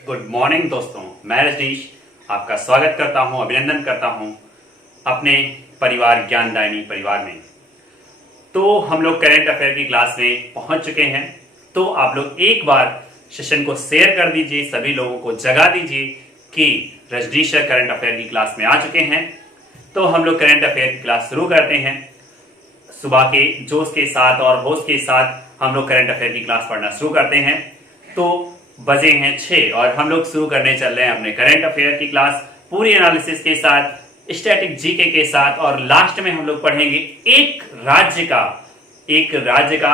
Good morning दोस्तों, मैं रजनीश आपका स्वागत करता हूं, अभिनंदन करता हूं अपने परिवार ज्ञानदायिनी परिवार में। तो हम लोग करंट अफेयर की क्लास में पहुंच चुके हैं। तो आप लोग एक बार सेशन को शेयर कर दीजिए, सभी लोगों को जगा दीजिए कि रजनीश करंट अफेयर की क्लास में आ चुके हैं। तो हम लोग करंट अफेयर की क्लास शुरू करते हैं। सुबह के जोश के साथ और होश के साथ हम लोग करंट अफेयर की क्लास पढ़ना शुरू करते हैं। तो बजे हैं 6 और हम लोग शुरू करने चल रहे हैं अपने करंट अफेयर की क्लास पूरी एनालिसिस के साथ, स्टैटिक जीके के साथ, और लास्ट में हम लोग पढ़ेंगे एक राज्य का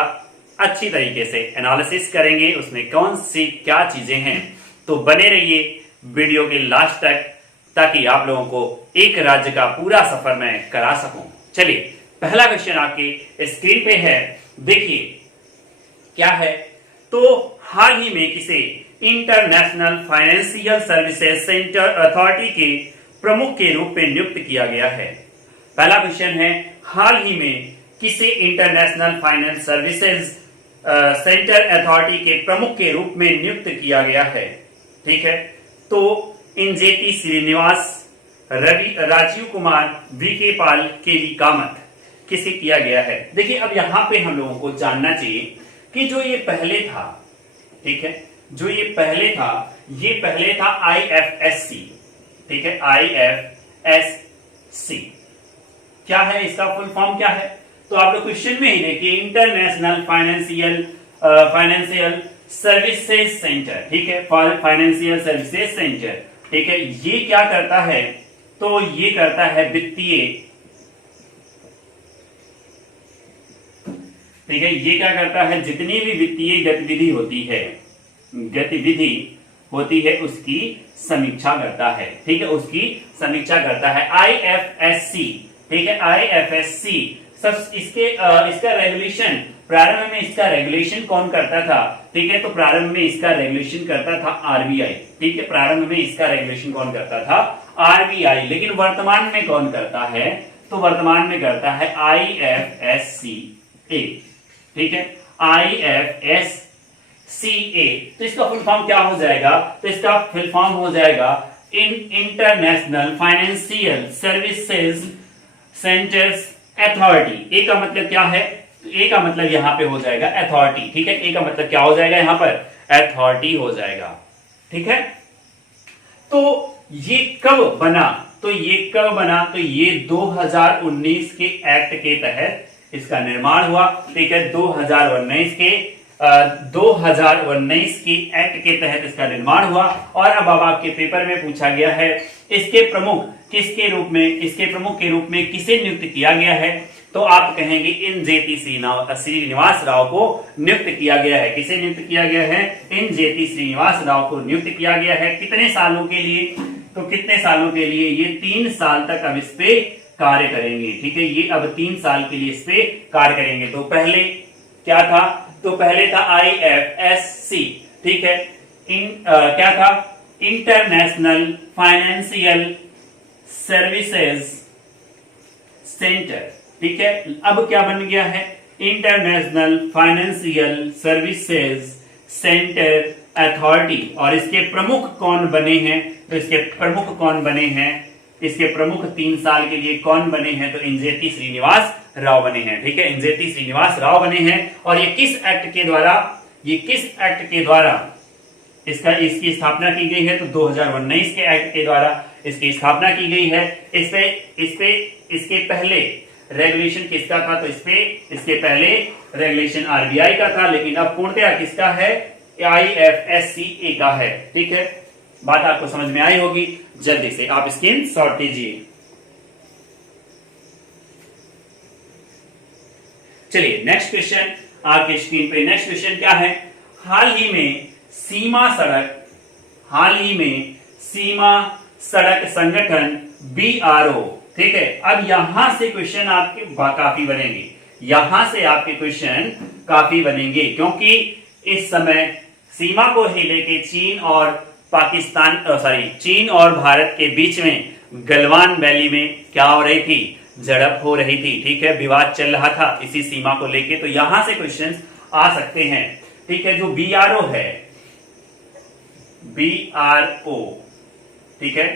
अच्छी तरीके से एनालिसिस करेंगे, उसमें कौन सी क्या चीजें हैं। तो बने रहिए वीडियो के लास्ट तक ताकि आप लोगों को एक राज्य का पूरा सफर मैं करा सकूं। चलिए, पहला क्वेश्चन आपके स्क्रीन पे है, देखिए क्या है। तो हाल ही में किसे international financial services centre authority के प्रमुख के रूप में नियुक्त किया गया है। पहला क्वेश्चन है, हाल ही में किसे international finance services centre authority के प्रमुख के रूप में नियुक्त किया गया है। ठीक है, तो इंजेती श्रीनिवास, राजीव कुमार, वीके पाल, केवी कामत, किसे किया गया है। देखिए, अब यहां पे हम लोगों को जानना चाहिए कि जो ये पहले था, ठीक है, जो ये पहले था IFSC, ठीक है, IFSC क्या है, इसका फुल फॉर्म क्या है। तो आप लोग क्वेश्चन में ही देखिए, इंटरनेशनल फाइनेंशियल सर्विसेज सेंटर, ठीक है, फाइनेंशियल सर्विसेज सेंटर, ठीक है। ये क्या करता है, तो ये करता है वित्तीय, ठीक है, ये क्या करता है, जितनी भी वित्तीय गतिविधि होती है उसकी समीक्षा करता है, ठीक है, उसकी समीक्षा करता है। IFSC, ठीक है, IFSC सब इसका रेगुलेशन, प्रारंभ में इसका रेगुलेशन कौन करता था, ठीक है, तो प्रारंभ में इसका रेगुलेशन करता था RBI, ठीक है, प्रारंभ में इसका रेगुलेशन कौन करता था, RBI। लेकिन वर्तमान में कौन करता है, तो वर्तमान में करता है IFSCA, ठीक है, IFSCA। तो इसका फुल फॉर्म क्या हो जाएगा, तो इसका फुल फॉर्म हो जाएगा international financial services centres authority. A का मतलब क्या है, तो ए का मतलब यहां पे हो जाएगा अथॉरिटी, ठीक है, ए का मतलब क्या हो जाएगा, यहां पर अथॉरिटी हो जाएगा, ठीक है। तो ये कब बना, तो ये 2019 के एक्ट के तहत इसका निर्माण हुआ, ठीक है, 2019 की एक्ट के तहत इसका निर्माण हुआ। और अब आपके पेपर में पूछा गया है, इसके प्रमुख के रूप में किसे नियुक्त किया गया है, तो आप कहेंगे इंजेती श्रीनिवास राव को नियुक्त किया गया है। किसे नियुक्त किया गया है, इंजेती श्रीनिवास राव को नियुक्त किया गया है। कितने सालों के लिए, तो कितने सालों के लिए, ये 3 साल तक अब इस पे कार्य करेंगे, ठीक है, ये अब 3 साल के लिए इस पे कार्य करेंगे। तो पहले क्या था, तो पहले था IFSC, ठीक है, क्या था, इंटरनेशनल फाइनेंशियल सर्विसेज सेंटर, ठीक है। अब क्या बन गया है, international financial services centre authority. और इसके प्रमुख कौन बने हैं, तो इसके प्रमुख 3 साल के लिए कौन बने हैं, तो इंजेती श्रीनिवास राव बने हैं, ठीक है, इंजेती श्रीनिवास राव बने हैं। और ये किस एक्ट के द्वारा इसकी स्थापना की गई है, तो 2019 के एक्ट के द्वारा इसकी स्थापना की गई है। इसके पहले रेगुलेशन किसका था, तो इसके पहले रेगुलेशन RBI का था, लेकिन अब पूर्णतया किसका है, IFSCA का है, ठीक है। बात आपको समझ में आई होगी, जल्दी से आप स्क्रीन शॉट लीजिए। चलिए, नेक्स्ट क्वेश्चन आपके स्क्रीन पे, नेक्स्ट क्वेश्चन क्या है, हाल ही में सीमा सड़क संगठन BRO, ठीक है। अब यहां से क्वेश्चन आपके काफी बनेंगे, क्योंकि इस समय सीमा को ही लेके चीन और भारत के बीच में गलवान वैली में क्या हो रही थी, झड़प हो रही थी, ठीक है, विवाद चल रहा था इसी सीमा को लेके। तो यहां से क्वेश्चंस आ सकते हैं, ठीक है। जो BRO है, BRO, ठीक है।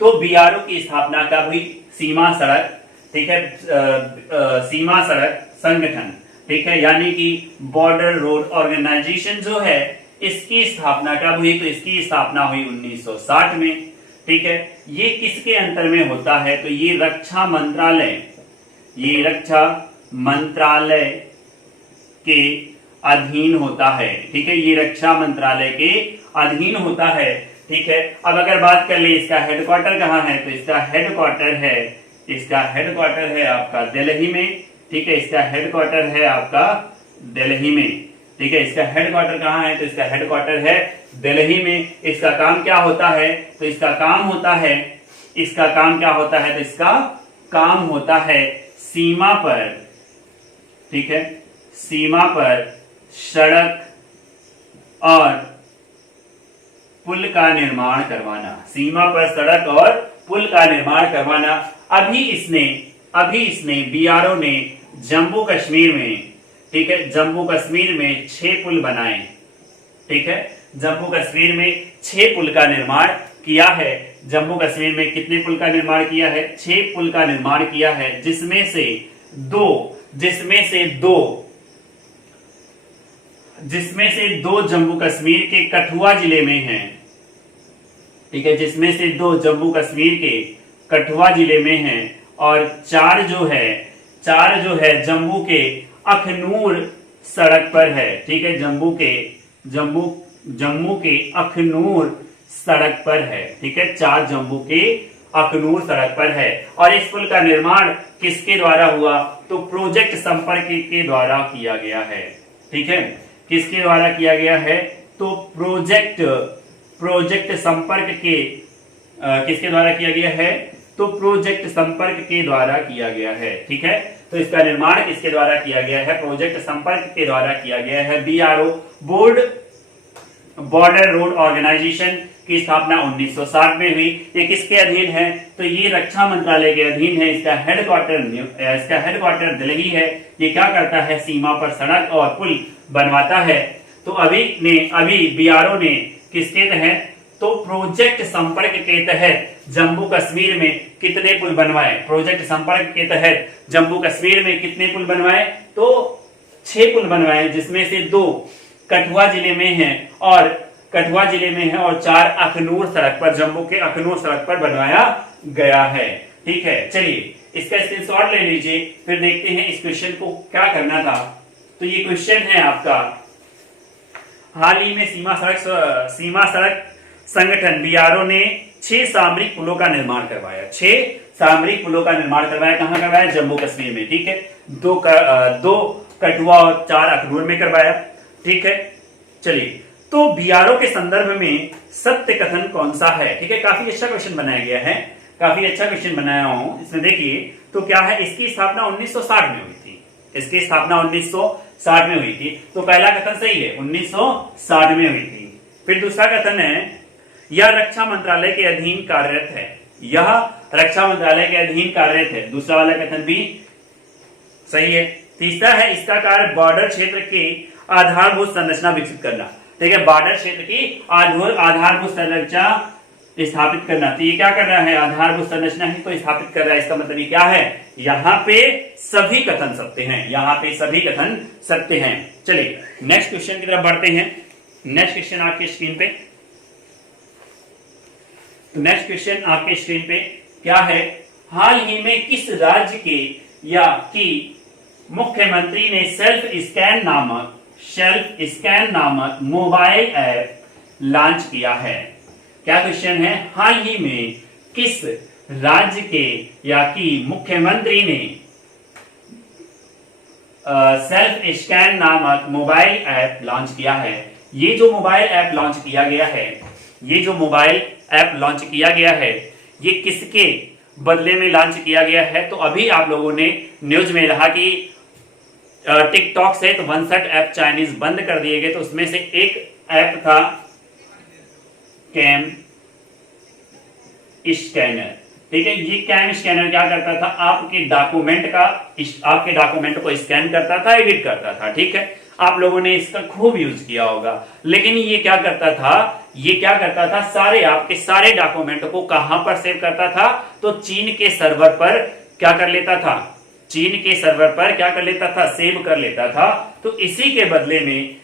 तो BRO की स्थापना कब हुई? सीमा सड़क, ठीक है, सीमा सड़क संगठन, ठीक है, यानी कि बॉर्डर रोड ऑर्गेनाइजेशन जो है, इसकी स्थापना कब हुई? तो इसकी स्थापना हुई 1960 में, ठीक है। ये किसके अंतर में होता है? तो ये रक्षा मंत्रालय, ये रक्षा मंत्रालय के अधीन होता है, ठीक है, ये रक्षा मंत्रालय के अधीन होता है, ठीक है। अब अगर बात कर ले इसका हेडक्वार्टर कहाँ है, तो इसका हेडक्वार्टर है आपका दिल्ली में, ठीक है, इसका हेडक्वार्टर है आपका दिल्ली में, ठीक है। इसका हेडक्वार्टर कहाँ है? तो इसका हेडक्वार्टर है दिल्ली में। इसका काम क्या होता है? तो इसका काम होता है, इसका काम क्या होता है? तो इसका काम होता है सीमा पर, ठीक है, सीमा पर सड़क और पुल का निर्माण करवाना, सीमा पर सड़क और पुल का निर्माण करवाना। अभी इसने BRO ने जम्मू कश्मीर में, ठीक है, जम्मू कश्मीर में 6 पुल बनाए, ठीक है, जम्मू कश्मीर में 6 पुल का निर्माण किया है। जम्मू कश्मीर में कितने पुल का निर्माण किया है? 6 पुल का निर्माण किया है, जिसमें से दो जम्मू कश्मीर के कठुआ जिले में हैं, ठीक है, जिसमें से 2 जम्मू कश्मीर के कठुआ जिले में हैं, और 4 जो है जम्मू के अखनूर सड़क पर है, ठीक है, जम्मू के अखनूर सड़क पर है, ठीक है, 4 जम्मू के अखनूर सड़क पर है। और इस पुल का निर्माण किसके द्वारा हुआ? तो प्रोजेक्ट संपर्क के द्वारा किया गया है, ठीक है, किसके द्वारा किया गया है? तो प्रोजेक्ट संपर्क के किसके द्वारा किया गया है? तो प्रोजेक्ट संपर्क के द्वारा किया गया है, ठीक है। तो इसका निर्माण किसके द्वारा किया गया है? प्रोजेक्ट संपर्क के द्वारा किया गया है। BRO बॉर्डर रोड ऑर्गेनाइजेशन की स्थापना 1960 में हुई। ये किसके अधीन है? तो ये रक्षा मंत्रालय के अधीन है। इसका हेडक्वार्टर दिल्ली है। ये क्या करता है? सीमा पर सड़क और पुल बनवाता है। तो अभी BRO ने किसके तहत? तो प्रोजेक्ट संपर्क के तहत जम्मू कश्मीर में कितने पुल बनवाए? प्रोजेक्ट संपर्क के तहत जम्मू कश्मीर में कितने पुल बनवाए? तो 6 पुल बनवाए, जिसमें से 2 कठुआ जिले में हैं और 4 अखनूर सड़क पर, जम्मू के अखनूर सड़क पर बनवाया गया है। ठीक है, चलिए इसका स्क्रीनशॉट ले लीजिए, फिर देखते हैं इस क्वेश्चन को क्या करना था। तो ये क्वेश्चन है आपका, हाल ही में सीमा सड़क संगठन BRO ने 6 सामरिक पुलों का निर्माण करवाया। 6 सामरिक पुलों का निर्माण करवाया। कहां करवाया? जम्मू कश्मीर में। ठीक है, 2 कठुआ और 4 अखनूर में करवाया। ठीक है, चलिए तो BRO के संदर्भ में सत्य कथन कौन सा है? ठीक है, काफी अच्छा क्वेश्चन बनाया गया है, काफी अच्छा क्वेश्चन बनाया हूं। इसमें देखिए तो क्या है, इसकी स्थापना 1960 में हुई थी। इसकी स्थापना 1960 में हुई थी। तो पहला कथन सही है, 1960 में हुई थी। फिर दूसरा कथन है, यह रक्षा मंत्रालय के अधीन कार्यरत है। यह रक्षा मंत्रालय के अधीन कार्यरत है। दूसरा वाला कथन भी सही है। तीसरा है, इसका कार्य बॉर्डर क्षेत्र के आधारभूत संरचना विकसित करना। ठीक है, बॉर्डर क्षेत्र की आधारभूत संरचना स्थापित करना। तो ये क्या कर रहा है? आधारभूत संरचना ही तो स्थापित कर रहा है। इसका मतलब ये क्या है? यहाँ पे सभी कथन सत्य हैं। यहाँ पे सभी कथन सत्य हैं। चलिए नेक्स्ट क्वेश्चन की तरफ बढ़ते हैं। नेक्स्ट क्वेश्चन आपके स्क्रीन पे, तो नेक्स्ट क्वेश्चन आपके स्क्रीन पे क्या है? हाल ही में किस राज्य के या की मुख्यमंत्री ने सेल्फ स्कैन नामक मोबाइल ऐप लॉन्च किया है? क्या क्वेश्चन है? हाल ही में किस राज्य के या की मुख्यमंत्री ने सेल्फ स्कैन नामक मोबाइल ऐप लॉन्च किया है? ये जो मोबाइल ऐप लॉन्च किया गया है, ये किसके बदले में लॉन्च किया गया है? तो अभी आप लोगों ने न्यूज में रहा कि टिकटॉक से तो 61 ऐप चाइनीज बंद कर दिए गए। तो उसमें से एक ऐप था कैम स्कैनर। ठीक है, ये कैम स्कैनर क्या करता था? आपके डॉक्यूमेंट को स्कैन करता था, एडिट करता था। ठीक है, आप लोगों ने इसका खूब यूज किया होगा। लेकिन ये क्या करता था, सारे आपके सारे डॉक्यूमेंट को कहां पर सेव करता था, तो चीन के सर्वर पर क्या कर लेता था, सेव कर लेता था। तो इसी के बदले में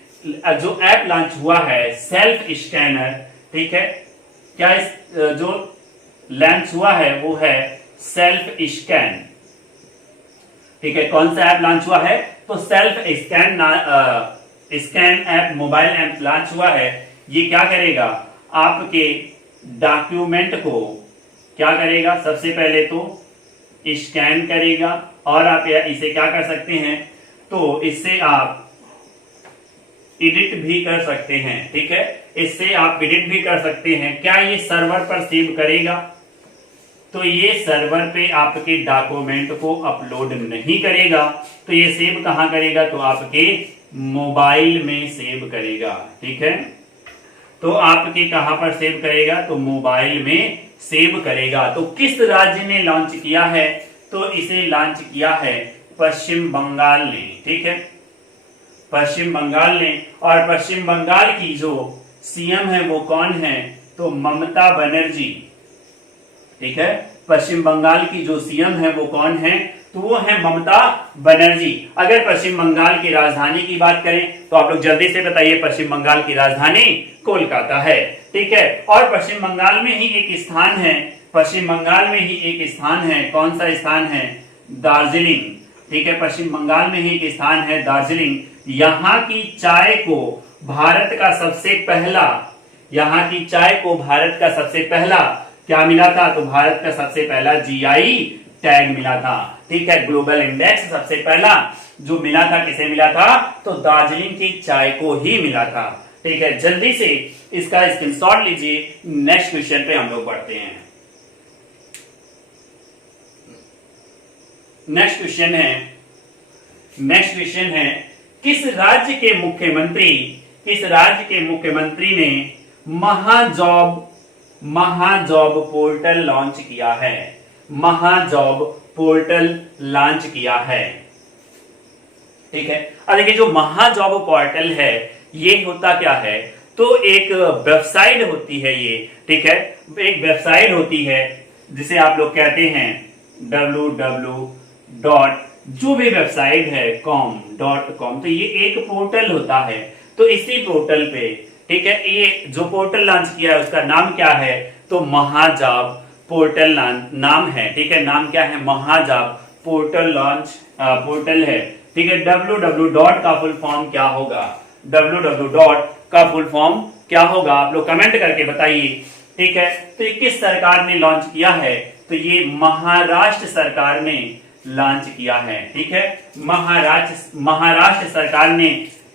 जो ऐप लॉन्च हुआ है सेल्फ स्कैनर, ठीक है, क्या जो लॉन्च हुआ है वो है सेल्फ स्कैन, ठीक है। कौन सा ऐप लॉन्च हुआ है, तो self scan app, mobile app launch हुआ है। ये क्या करेगा, आपके डॉक्यूमेंट को क्या करेगा, सबसे पहले तो स्कैन करेगा, और आप इसे क्या कर सकते हैं, तो इससे आप एडिट भी कर सकते हैं, ठीक है, इससे आप एडिट भी कर सकते हैं। क्या ये सर्वर पर सेव करेगा, तो ये सर्वर पे आपके डॉक्यूमेंट को अपलोड नहीं करेगा, तो ये सेव कहां करेगा, तो आपके मोबाइल में सेव करेगा, ठीक है। तो आपके कहां पर सेव करेगा, तो मोबाइल में सेव करेगा। तो किस राज्य ने लॉन्च किया है, तो इसे लॉन्च किया है पश्चिम बंगाल ने, ठीक है, पश्चिम बंगाल ने। और पश्चिम बंगाल की जो सीएम है वो कौन है, तो ममता बनर्जी, ठीक है। पश्चिम बंगाल की जो सीएम है वो कौन है, तो वो है ममता बनर्जी। अगर पश्चिम बंगाल की राजधानी की बात करें तो आप लोग जल्दी से बताइए, पश्चिम बंगाल की राजधानी कोलकाता है, ठीक है। और पश्चिम बंगाल में ही एक स्थान है, पश्चिम बंगाल में ही एक स्थान है, कौन सा स्थान है, दार्जिलिंग, ठीक है। पश्चिम बंगाल में ही एक स्थान है दार्जिलिंग। यहाँ की चाय को भारत का सबसे पहला क्या मिला था, तो भारत का सबसे पहला जीआई टैग मिला था, ठीक है। ग्लोबल इंडेक्स सबसे पहला जो मिला था, किसे मिला था, तो दार्जिलिंग की चाय को ही मिला था, ठीक है। जल्दी से इसका स्क्रीनशॉट लीजिए। नेक्स्ट क्वेश्चन पे हम लोग बढ़ते हैं। नेक्स्ट क्वेश्चन है किस राज्य के मुख्यमंत्री ने महाजॉब पोर्टल लॉन्च किया है, महाजॉब पोर्टल लॉन्च किया है, ठीक है। अब देखिए जो महाजॉब पोर्टल है ये होता क्या है, तो एक वेबसाइट होती है ये, ठीक है, एक वेबसाइट होती है जिसे आप लोग कहते हैं www. जो भी वेबसाइट है com.com, तो ये एक पोर्टल होता है। तो इसी पोर्टल पे, ठीक है, ये जो पोर्टल लॉन्च किया है उसका नाम क्या है, तो महाजॉब पोर्टल नाम है, ठीक है। नाम क्या है, महाजॉब पोर्टल है, ठीक है। www. का फुल फॉर्म क्या होगा, www. का फुल फॉर्म क्या होगा, आप लोग कमेंट करके बताइए, ठीक है। तो ये किस सरकार ने लॉन्च किया है, तो ये महाराष्ट्र सरकार ने लॉन्च किया है, ठीक है। महाराष्ट्र सरकार ने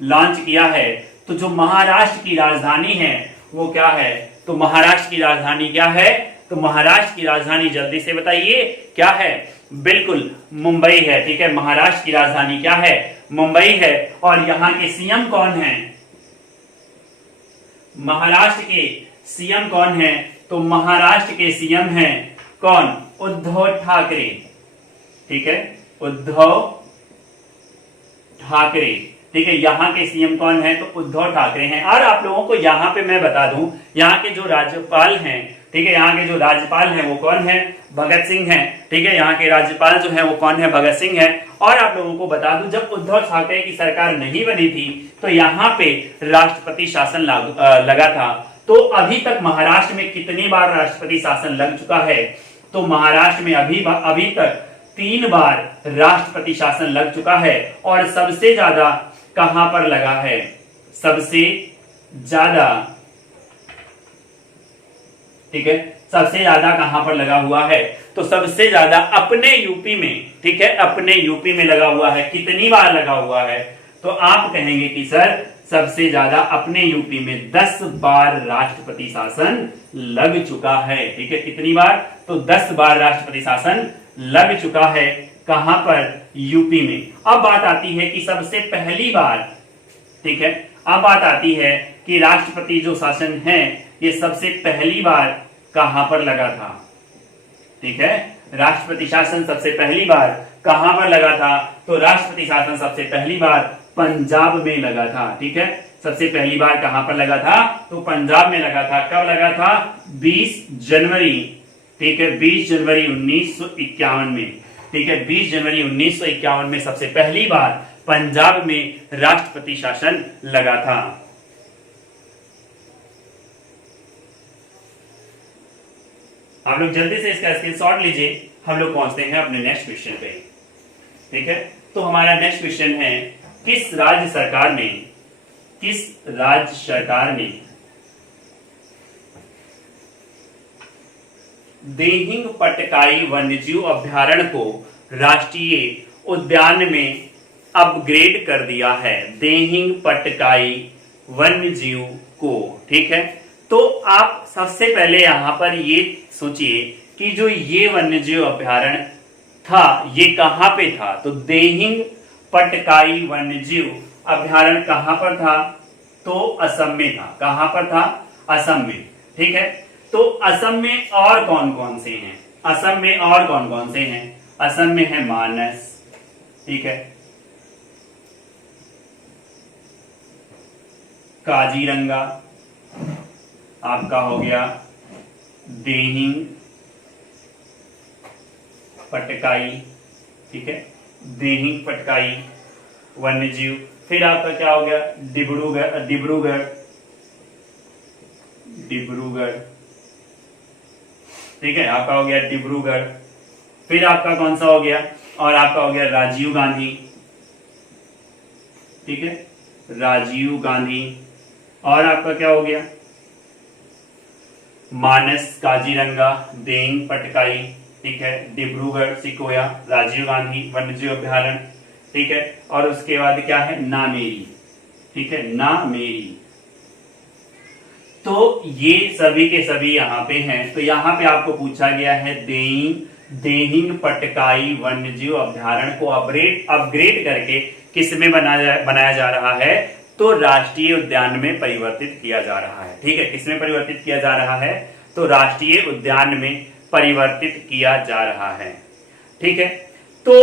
लॉन्च किया है। तो जो महाराष्ट्र की राजधानी है वो क्या है, तो महाराष्ट्र की राजधानी क्या है, तो महाराष्ट्र की राजधानी जल्दी से बताइए क्या है, बिल्कुल मुंबई है, ठीक है। महाराष्ट्र की राजधानी क्या है, मुंबई है। और यहाँ के सीएम कौन है, महाराष्ट्र के सीएम कौन है, तो महाराष्ट्र के सीएम हैं कौन, उद्धव ठाकरे, ठीक है, उद्धव ठाकरे, ठीक है। यहाँ के सीएम कौन है, तो उद्धव ठाकरे हैं। और आप लोगों को यहाँ पे मैं बता दूं, यहाँ के जो राज्यपाल हैं, ठीक है, यहाँ के जो राज्यपाल हैं वो कौन है, भगत सिंह हैं, ठीक है। यहाँ के राज्यपाल जो है वो कौन है, भगत सिंह है। और आप लोगों को बता दूं, जब उद्धव ठाकरे की सरकार नहीं बनी थी तो यहाँ पे राष्ट्रपति शासन लगा था। तो अभी तक महाराष्ट्र में कितनी बार राष्ट्रपति शासन लग चुका है, तो महाराष्ट्र में अभी तक 3 बार राष्ट्रपति शासन लग चुका है। और सबसे ज्यादा कहां पर लगा है, सबसे ज्यादा, ठीक है, सबसे ज्यादा कहां पर लगा हुआ है, तो सबसे ज्यादा अपने यूपी में, ठीक है, अपने यूपी में लगा हुआ है। कितनी बार लगा हुआ है, तो आप कहेंगे कि सर सबसे ज्यादा अपने यूपी में 10 बार राष्ट्रपति शासन लग चुका है, ठीक है। कितनी बार, तो 10 बार राष्ट्रपति शासन लग चुका है, कहां पर, यूपी में। अब बात आती है कि सबसे पहली बार, ठीक है, अब बात आती है कि राष्ट्रपति जो शासन है ये सबसे पहली बार कहां पर लगा था, ठीक है। राष्ट्रपति शासन सबसे पहली बार कहां पर लगा था, तो राष्ट्रपति शासन सबसे पहली बार पंजाब में लगा था। ठीक है, सबसे पहली बार कहां पर लगा था? तो पंजाब में लगा था। कब लगा था? 20 जनवरी। ठीक है, 20 जनवरी 1951 में। ठीक है, 20 जनवरी 1951 में सबसे पहली बार पंजाब में राष्ट्रपति शासन लगा था। आप लोग जल्दी से इसका स्क्रीनशॉट लीजिए, हम लोग पहुंचते हैं अपने नेक्स्ट क्वेश्चन पे। ठीक है, तो हमारा नेक्स्ट क्वेश्चन है, किस राज्य सरकार ने देहिंग पटकाई वन्यजीव अभ्यारण्य को राष्ट्रीय उद्यान में अपग्रेड कर दिया है? देहिंग पटकाई वन्यजीव को। ठीक है, तो आप सबसे पहले यहां पर ये सोचिए कि जो ये वन्यजीव अभ्यारण्य था ये कहां पे था? तो देहिंग पटकाई वन्यजीव अभ्यारण्य कहां पर था? तो असम में था। कहां पर था? असम में। ठीक है, तो असम में और कौन कौन से हैं? असम में और कौन कौन से हैं? असम में है मानस। ठीक है, काजीरंगा आपका हो गया, देहिंग पटकाई। ठीक है, देहिंग पटकाई वन्यजीव। फिर आपका क्या हो गया? डिब्रूगढ़। ठीक है, आपका हो गया डिब्रूगढ़। फिर आपका कौन सा हो गया? और आपका हो गया राजीव गांधी। ठीक है, राजीव गांधी। और आपका क्या हो गया? मानस, काजीरंगा, देहिंग पटकाई। ठीक है, डिब्रूगढ़, सिकोया, राजीव गांधी वन्यजीव अभ्यारण्य। ठीक है, और उसके बाद क्या है? नामेरी। ठीक है, नामेरी। तो ये सभी के सभी यहाँ पे हैं। तो यहाँ पे आपको पूछा गया है देहिंग पटकाई वन्यजीव अभ्यारण्य को अपग्रेड करके किस में बनाया जा रहा है? तो राष्ट्रीय उद्यान में परिवर्तित किया जा रहा है। ठीक है, किसमें परिवर्तित किया जा रहा है? तो राष्ट्रीय उद्यान में परिवर्तित किया जा रहा है। ठीक है, तो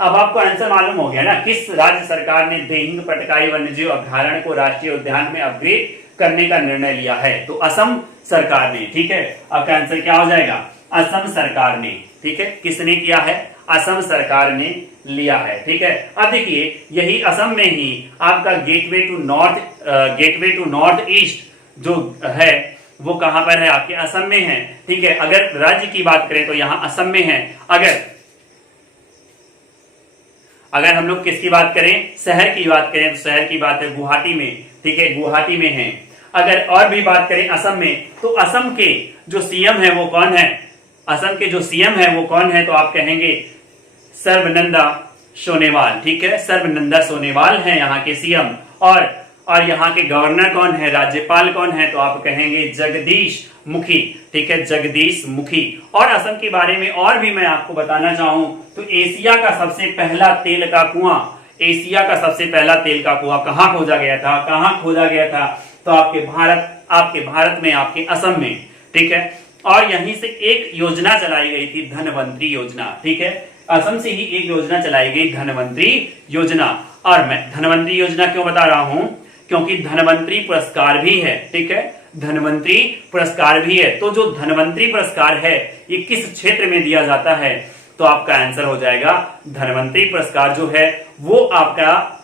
अब आपको आंसर मालूम हो गया ना, किस राज्य सरकार ने देहिंग पटकाई वन्यजीव अभ्यारण्य को राष्ट्रीय उद्यान में अपग्रेड करने का निर्णय लिया है? तो असम सरकार ने। ठीक है, आपका आंसर क्या हो जाएगा? असम सरकार ने। ठीक है, किसने किया है? असम सरकार ने लिया है। ठीक है, अब देखिए यही असम में ही आपका गेटवे टू नॉर्थ ईस्ट जो है वो कहां पर है? आपके असम में है। ठीक है, अगर राज्य की बात करें तो यहां असम में है। अगर हम लोग किसकी बात करें? शहर की बात करें तो शहर की बात है गुवाहाटी में। ठीक है, गुवाहाटी में है। अगर और भी बात करें असम में, तो असम के जो सीएम है वो कौन है? असम के जो सीएम है वो कौन है? तो आप कहेंगे सर्बानंद सोनोवाल। ठीक है, सर्बानंद सोनोवाल है यहाँ के सीएम। और यहाँ के गवर्नर कौन है? राज्यपाल कौन है? तो आप कहेंगे जगदीश मुखी। ठीक है, जगदीश मुखी। और असम के बारे में और भी मैं आपको बताना चाहूं तो एशिया का सबसे पहला तेल का कुआं कहां खोजा गया था? तो आपके भारत में, आपके असम में। ठीक है, और यहीं से एक योजना चलाई गई थी, धनवंतरी योजना। ठीक है, असम से ही एक योजना चलाई गई, धनवंतरी योजना। और मैं धनवंतरी योजना क्यों बता रहा हूं? क्योंकि धनवंतरी पुरस्कार भी है। ठीक है, धनवंतरी पुरस्कार भी है। तो जो धनवंतरी पुरस्कार है ये किस क्षेत्र में दिया जाता है? तो आपका आंसर हो जाएगा धनवंतरी पुरस्कार जो है वो आपका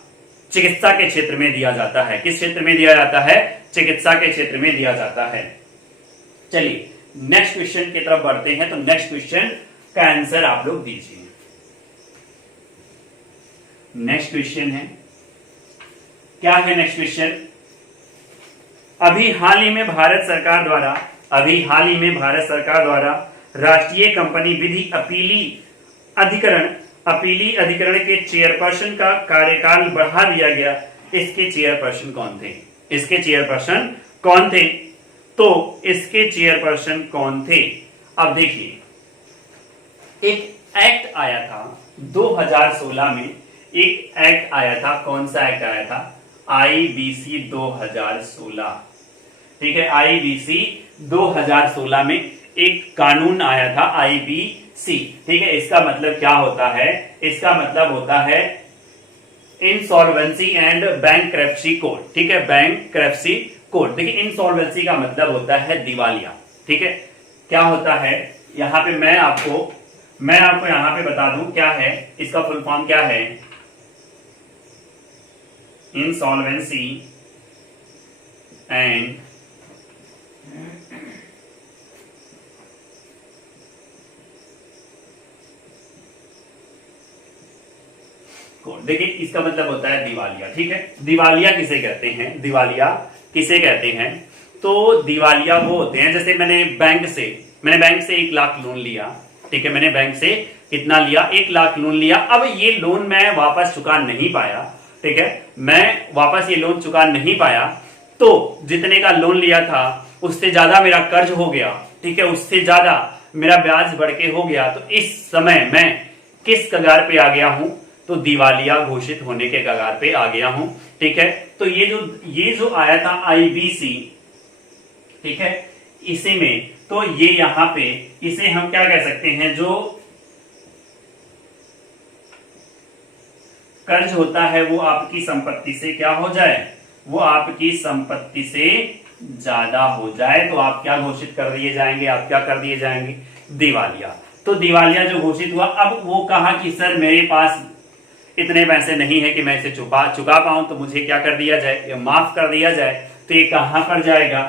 चिकित्सा के क्षेत्र में दिया जाता है। किस क्षेत्र में दिया जाता है? चिकित्सा के क्षेत्र में दिया जाता है। चलिए नेक्स्ट क्वेश्चन की तरफ बढ़ते हैं। तो नेक्स्ट क्वेश्चन का आंसर आप लोग दीजिए। नेक्स्ट क्वेश्चन है, क्या है नेक्स्ट क्वेश्चन? अभी हाल ही में भारत सरकार द्वारा राष्ट्रीय कंपनी विधि अपीली अधिकरण के चेयरपर्सन का कार्यकाल बढ़ा दिया गया। इसके चेयरपर्सन कौन थे? तो इसके चेयरपर्सन कौन थे? अब देखिए एक एक्ट आया था 2016 में। एक एक्ट आया था, कौन सा एक्ट आया था? आईबीसी 2016। ठीक है, आईबीसी 2016 में एक कानून आया था, आईबीसी। ठीक है, इसका मतलब क्या होता है? इसका मतलब होता है इंसॉल्वेंसी एंड बैंकरप्सी कोड, ठीक है, बैंकरप्सी कोड। देखिए इंसॉल्वेंसी का मतलब होता है दिवालिया, ठीक है। क्या होता है यहां पे मैं आपको यहां पे बता दूं क्या है इसका फुल फॉर्म क्या है। Insolvency and code. देखिए इसका मतलब होता है दिवालिया, ठीक है। दिवालिया किसे कहते हैं, दिवालिया किसे कहते हैं? तो दिवालिया वो होते हैं, जैसे मैंने बैंक से 1 लाख लोन लिया, ठीक है। मैंने बैंक से कितना लिया, 1 लाख लोन लिया। अब ये लोन मैं वापस चुका नहीं पाया, ठीक है, मैं वापस ये लोन चुका नहीं पाया, तो जितने का लोन लिया था उससे ज्यादा मेरा कर्ज हो गया, ठीक है, उससे ज्यादा मेरा ब्याज बढ़ के हो गया। तो इस समय मैं किस कगार पे आ गया हूं? तो दिवालिया घोषित होने के कगार पे आ गया हूं, ठीक है। तो ये जो आया था आईबीसी, ठीक है, इसी में तो ये यहां पे इसे हम क्या कह सकते हैं, जो कर्ज होता है वो आपकी संपत्ति से क्या हो जाए, वो आपकी संपत्ति से ज्यादा हो जाए, तो आप क्या घोषित कर दिए जाएंगे, आप क्या कर दिए जाएंगे, दिवालिया। तो दिवालिया जो घोषित हुआ, अब वो कहा कि सर मेरे पास इतने पैसे नहीं है कि मैं इसे चुका पाऊं, तो मुझे क्या कर दिया जाए, या माफ कर दिया जाए। तो ये कहां पर जाएगा,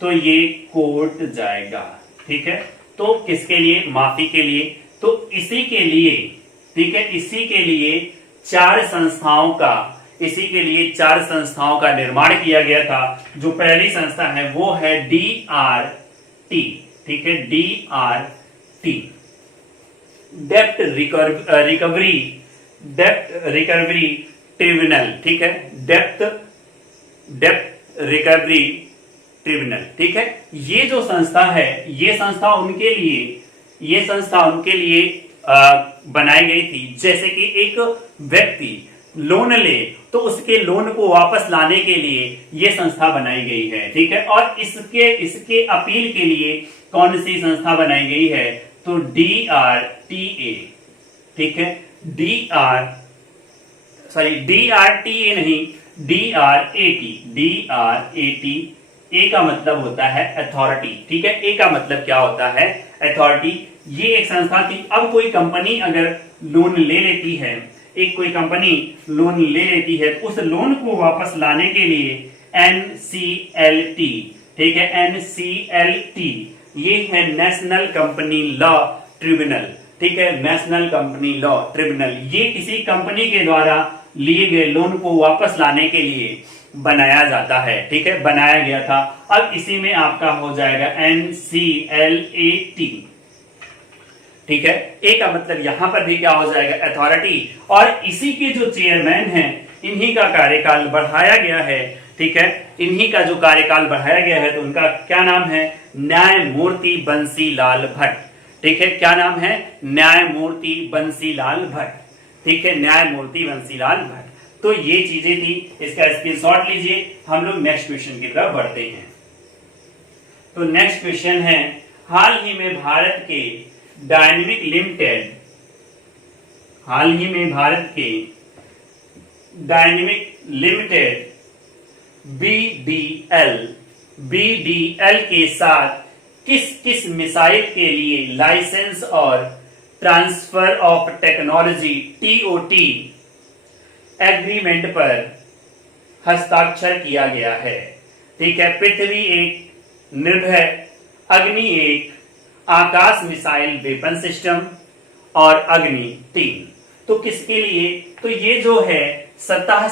तो ये कोर्ट जाएगा, ठीक है। तो किसके लिए, माफी के लिए। तो इसी के लिए, ठीक है, इसी के लिए 4 संस्थाओं का निर्माण किया गया था। जो पहली संस्था है वो है DRT, ठीक है, DRT, डेप्ट रिकवरी ट्रिब्यूनल, ठीक है, डेप्ट रिकवरी ट्रिब्यूनल, ठीक है। ये जो संस्था है, ये संस्था उनके लिए बनाई गई थी। जैसे कि एक व्यक्ति लोन ले तो उसके लोन को वापस लाने के लिए ये संस्था बनाई गई है, ठीक है। और इसके अपील के लिए कौन सी संस्था बनाई गई है, तो DRTA, ठीक है, DRTA नहीं, DRAT। ए का मतलब होता है अथॉरिटी, ठीक है। ए का मतलब क्या होता है, अथॉरिटी। ये एक संस्था थी। अब कोई कंपनी अगर लोन ले लेती है, कोई कंपनी लोन ले लेती है, तो उस लोन को वापस लाने के लिए NCLT, ठीक है, NCLT, ये है नेशनल कंपनी लॉ ट्रिब्यूनल, ठीक है, नेशनल कंपनी लॉ ट्रिब्यूनल। ये किसी कंपनी के द्वारा लिए गए लोन को वापस लाने के लिए बनाया जाता है, ठीक है, बनाया गया था। अब इसी में आपका हो जाएगा NCLAT, ठीक है। ए का मतलब यहां पर भी क्या हो जाएगा, अथॉरिटी। और इसी के जो चेयरमैन हैं, इन्हीं का कार्यकाल बढ़ाया गया है, ठीक है, इन्हीं का जो कार्यकाल बढ़ाया गया है, तो उनका क्या नाम है, न्यायमूर्ति बंसीलाल भट्ट, ठीक है। क्या नाम है, न्यायमूर्ति बंसीलाल भट्ट, ठीक है, न्यायमूर्ति बंसीलाल भट्ट। तो ये चीजें थी, इसका स्क्रीनशॉट लीजिए। हम लोग नेक्स्ट क्वेश्चन की तरफ बढ़ते हैं। तो नेक्स्ट क्वेश्चन है, हाल ही में भारत के डायनेमिक लिमिटेड BDL के साथ किस किस मिसाइल के लिए लाइसेंस और transfer of technology TOT agreement पर हस्ताक्षर किया गया है, ठीक है। पृथ्वी 1, निर्भय, अग्नि 1, आकाश मिसाइल वेपन सिस्टम और अग्नि 3। तो किसके लिए, तो ये जो है सतह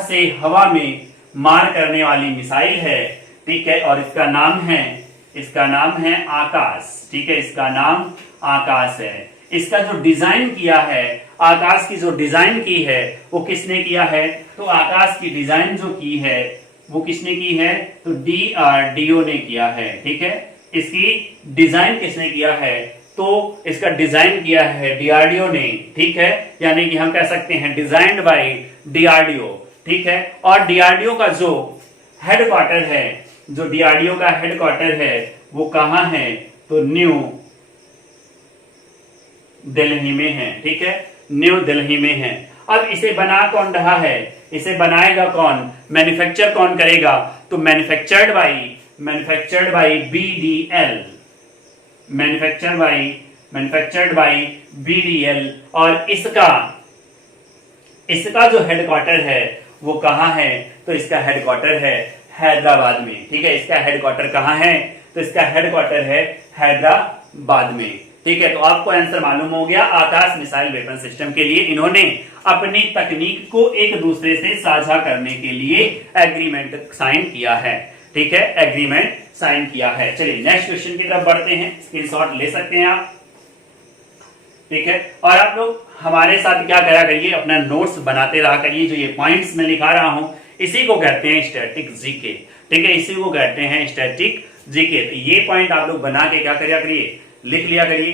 से हवा में मार करने वाली मिसाइल है, ठीक है। और इसका नाम है आकाश, ठीक है, इसका नाम आकाश है। इसका जो डिजाइन किया है, आकाश की जो डिजाइन की है वो किसने किया है, तो आकाश की डिजाइन जो की है वो किसने की है, तो DRDO ने किया है, ठीक है। इसकी डिजाइन किसने किया है, तो इसका डिजाइन किया है DRDO ने, ठीक है। यानी कि हम कह सकते हैं डिजाइन्ड बाय DRDO, ठीक है। और DRDO का जो हेडक्वार्टर है, जो DRDO का हेडक्वार्टर है वो कहां है, तो न्यू दिल्ली में है, ठीक है, न्यू दिल्ली में है। अब इसे बना कौन रहा है, इसे बनाएगा कौन, मैन्युफैक्चर कौन करेगा, तो manufactured by BDL, manufactured by BDL। और इसका जो हेडक्वार्टर है वो कहां है, तो इसका हेडक्वार्टर है हैदराबाद में, ठीक है। इसका हेडक्वार्टर कहां है, तो इसका हेडक्वार्टर है हैदराबाद में, ठीक है। तो आपको आंसर मालूम हो गया। आकाश मिसाइल वेपन सिस्टम के लिए इन्होंने अपनी तकनीक को एक दूसरे से साझा करने के लिए एग्रीमेंट साइन किया है, ठीक है, एग्रीमेंट साइन किया है। चलिए नेक्स्ट क्वेश्चन की तरफ बढ़ते हैं, स्क्रीनशॉट ले सकते हैं आप, ठीक है। और आप लोग हमारे साथ क्या करा करिए, अपना नोट्स बनाते रहा करिए। जो ये पॉइंट्स में लिखा रहा हूं इसी को कहते हैं स्टैटिक जीके, ठीक है, इसी को कहते हैं स्टैटिक जीके। तो ये पॉइंट आप लोग बना के क्या करिए करिए, लिख लिया करिए,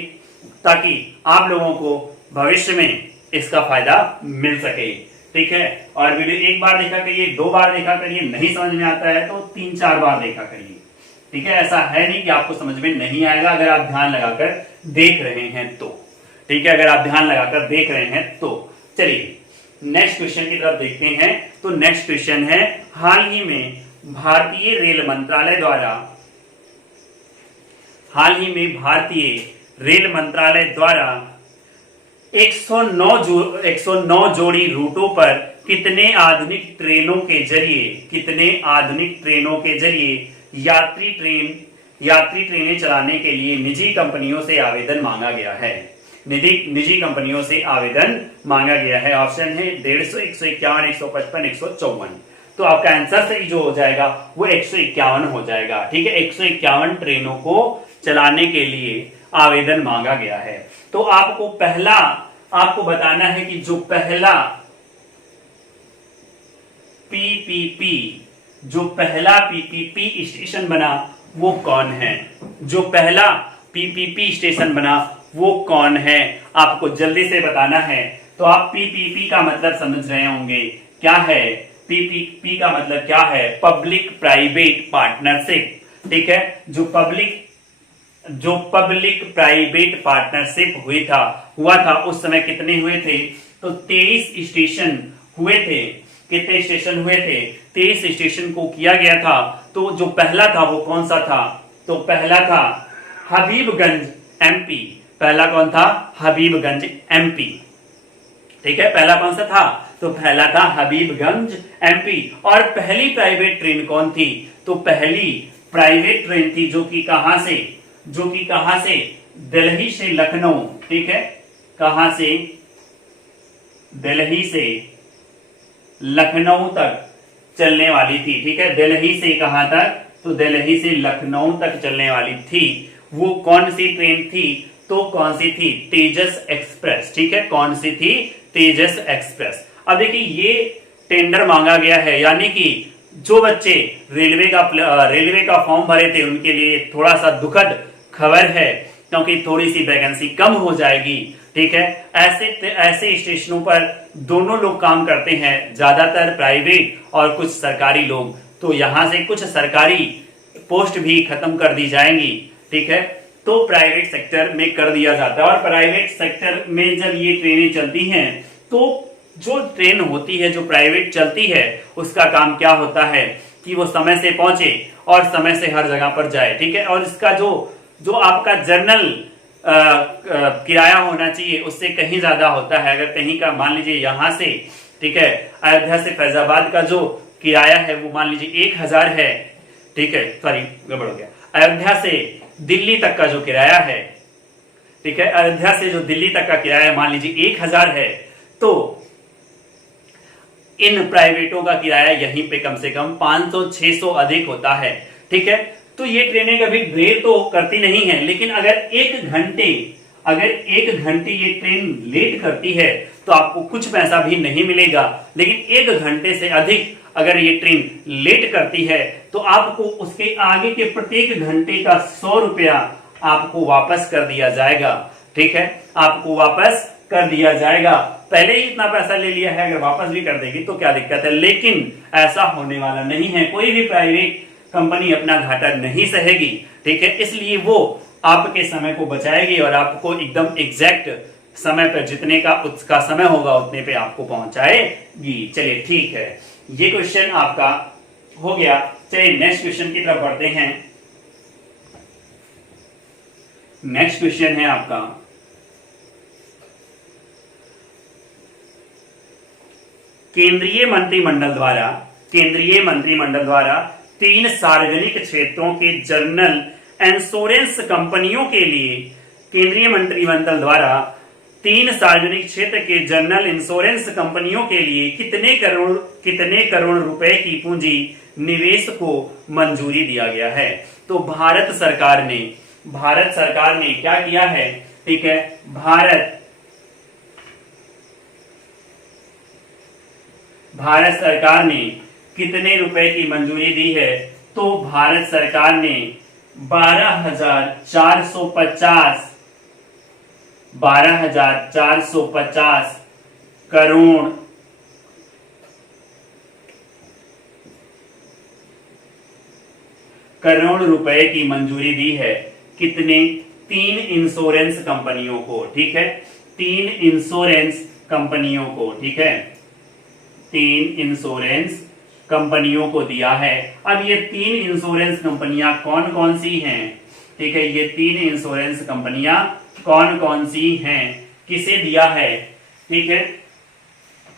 ताकि आप लोगों को भविष्य में इसका फायदा मिल सके, ठीक है। और वीडियो एक बार देखा करिए, 2 बार देखा करिए, नहीं समझ में आता है तो 3-4 बार देखा करिए, ठीक है। ऐसा है नहीं कि आपको समझ में नहीं आएगा अगर आप ध्यान लगाकर देख रहे हैं तो, ठीक है, अगर आप ध्यान लगाकर देख रहे हैं तो। चलिए नेक्स्ट क्वेश्चन की तरफ देखते हैं। तो नेक्स्ट क्वेश्चन है, हाल ही में भारतीय रेल मंत्रालय द्वारा 109 जोड़ी रूटों पर कितने आधुनिक ट्रेनों के जरिए यात्री ट्रेनें चलाने के लिए निजी कंपनियों से आवेदन मांगा गया है, निजी कंपनियों से आवेदन मांगा गया है। ऑप्शन है 150, 151, 155, 154। तो आपका आंसर सही जो हो जाएगा वो 151 हो जाएगा, ठीक है। 151 ट्रेनों को चलाने के लिए आवेदन मांगा गया है। तो आपको बताना है कि जो पहला पीपीपी स्टेशन बना वो कौन है, जो पहला पीपीपी स्टेशन बना वो कौन है, आपको जल्दी से बताना है। तो आप पीपीपी का मतलब समझ रहे होंगे, क्या है पीपीपी का मतलब, क्या है, पब्लिक प्राइवेट पार्टनरशिप, ठीक है। जो पब्लिक प्राइवेट पार्टनरशिप हुआ था उस समय कितने हुए थे, तो 23 स्टेशन हुए थे। कितने स्टेशन हुए थे, 23 स्टेशन को किया गया था। तो जो पहला था वो कौन सा था, तो पहला था हबीबगंज एमपी। पहला कौन था, हबीबगंज एमपी, ठीक है। पहला कौन सा था, तो पहला था हबीबगंज एमपी। और पहली प्राइवेट ट्रेन कौन थी, तो पहली प्राइवेट ट्रेन थी जो कि कहां से, दिल्ली से लखनऊ, ठीक है, कहां से, दिल्ली से लखनऊ तक चलने वाली थी, ठीक है। दिल्ली से कहां तक, तो दिल्ली से लखनऊ तक चलने वाली थी। वो कौन सी ट्रेन थी, तो कौन सी थी, तेजस एक्सप्रेस, ठीक है। कौन सी थी, तेजस एक्सप्रेस। अब देखिए ये टेंडर मांगा गया है, यानी कि जो बच्चे रेलवे का फॉर्म भरे थे उनके लिए थोड़ा सा दुखद खबर है, क्योंकि थोड़ी सी वैकेंसी कम हो जाएगी, ठीक है। ऐसे स्टेशनों पर दोनों लोग काम करते हैं, ज्यादातर प्राइवेट और कुछ सरकारी लोग। तो यहां से कुछ सरकारी पोस्ट भी खत्म कर दी जाएंगी, ठीक है। तो प्राइवेट सेक्टर में कर दिया जाता है। और प्राइवेट सेक्टर में जब ये ट्रेनें चलती हैं तो जो ट्रेन होती है जो प्राइवेट चलती है उसका काम क्या होता है कि वो समय से पहुंचे और समय से हर जगह पर जाए, ठीक है। और इसका जो आपका जर्नल किराया होना चाहिए उससे कहीं ज्यादा होता है। अगर कहीं का मान लीजिए यहां से, ठीक है, अयोध्या से फैजाबाद का जो किराया है वो मान लीजिए 1000 है, ठीक है, सॉरी गड़बड़ हो गया, अयोध्या से दिल्ली तक का जो किराया है, ठीक है, अयोध्या से जो दिल्ली तक का किराया मान लीजिए 1000 है, तो इन प्राइवेटों का किराया यहीं पे कम से कम 500-600 अधिक होता है, ठीक है। तो ये ट्रेनें कभी देर तो करती नहीं है, लेकिन अगर एक घंटे ये ट्रेन लेट करती है तो आपको कुछ पैसा भी नहीं मिलेगा। लेकिन 1 घंटे से अधिक अगर ये ट्रेन लेट करती है तो आपको उसके आगे के प्रत्येक घंटे का 100 रुपया आपको वापस कर दिया जाएगा, ठीक है, आपको वापस कर दिया जाएगा। पहले ही इतना पैसा ले लिया है, अगर वापस भी कर देगी तो क्या दिक्कत है। लेकिन ऐसा होने वाला नहीं है, कोई भी प्राइवेट कंपनी अपना घाटा नहीं सहेगी, ठीक है। इसलिए वो आपके समय को बचाएगी और आपको एकदम एग्जैक्ट समय पर जितने का उसका समय होगा उतने पे आपको पहुंचाएगी। चलिए ठीक है, ये क्वेश्चन आपका हो गया। चलिए नेक्स्ट क्वेश्चन की तरफ बढ़ते हैं। नेक्स्ट क्वेश्चन है आपका, केंद्रीय मंत्रिमंडल द्वारा 3 सार्वजनिक क्षेत्रों के जनरल इंश्योरेंस कंपनियों के लिए, केंद्रीय मंत्रिमंडल द्वारा 3 सार्वजनिक क्षेत्र के जनरल इंश्योरेंस कंपनियों के लिए कितने करोड़ रुपए की पूंजी निवेश को मंजूरी दिया गया है। तो भारत सरकार ने क्या किया है, ठीक है, भारत सरकार ने कितने रुपए की मंजूरी दी है। तो भारत सरकार ने 12,450 करोड़ रुपए की मंजूरी दी है। कितने? 3 इंश्योरेंस कंपनियों को, ठीक है, 3 इंश्योरेंस कंपनियों को, ठीक है, 3 इंश्योरेंस कंपनियों को दिया है। अब ये 3 इंश्योरेंस कंपनियां कौन कौन सी हैं, ठीक है, ये 3 इंश्योरेंस कंपनियां कौन कौन सी हैं, किसे दिया है, ठीक है,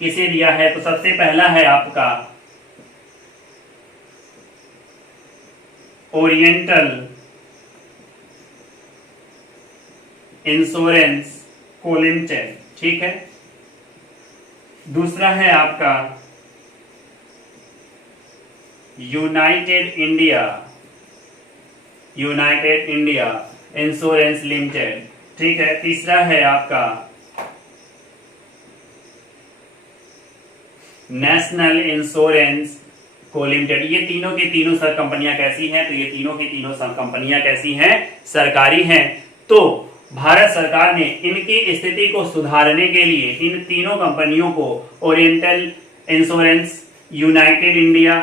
किसे दिया है। तो सबसे पहला है आपका ओरिएंटल इंश्योरेंस को लिमिटेड, ठीक है। दूसरा है आपका यूनाइटेड इंडिया इंश्योरेंस लिमिटेड, ठीक है। तीसरा है आपका नेशनल इंश्योरेंस को लिमिटेड। ये तीनों की तीनों सर कंपनियां कैसी हैं, तो ये तीनों की तीनों कंपनियां कैसी हैं, सरकारी हैं। तो भारत सरकार ने इनकी स्थिति को सुधारने के लिए इन तीनों कंपनियों को ओरिएंटल इंश्योरेंस, यूनाइटेड इंडिया,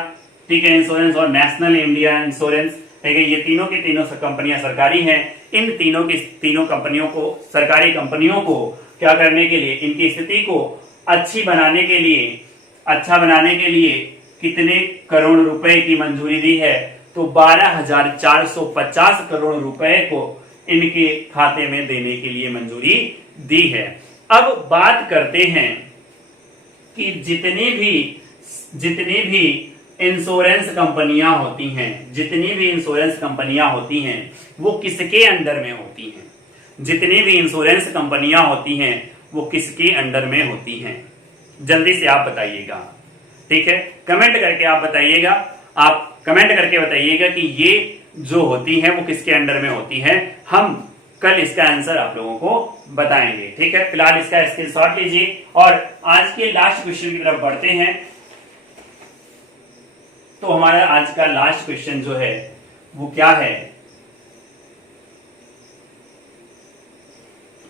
ठीक है, इंश्योरेंस और नेशनल इंडिया इंश्योरेंस, ठीक है, ये तीनों की तीनों कंपनियां सरकारी हैं। इन तीनों की तीनों कंपनियों को, सरकारी कंपनियों को क्या करने के लिए, इनकी स्थिति को अच्छा बनाने के लिए कितने करोड़ रुपए की मंजूरी दी है। तो 12,450 करोड़ रुपए को इनके खाते में देने के लिए मंजूरी दी है। अब बात करते हैं कि जितनी भी इंश्योरेंस कंपनियां होती हैं वो किसके अंडर में होती हैं, जितनी भी इंश्योरेंस कंपनियां होती हैं वो किसके अंडर में होती हैं, जल्दी से आप बताइएगा, ठीक है, कमेंट करके आप बताइएगा। आप कमेंट करके बताइएगा कि ये जो होती है वो किसके अंडर में होती है। हम कल इसका आंसर आप लोगों को बताएंगे, ठीक है। फिलहाल इसका स्क्रीनशॉट लीजिए और आज के लास्ट क्वेश्चन की तरफ बढ़ते हैं। तो हमारा आज का लास्ट क्वेश्चन जो है वो क्या है,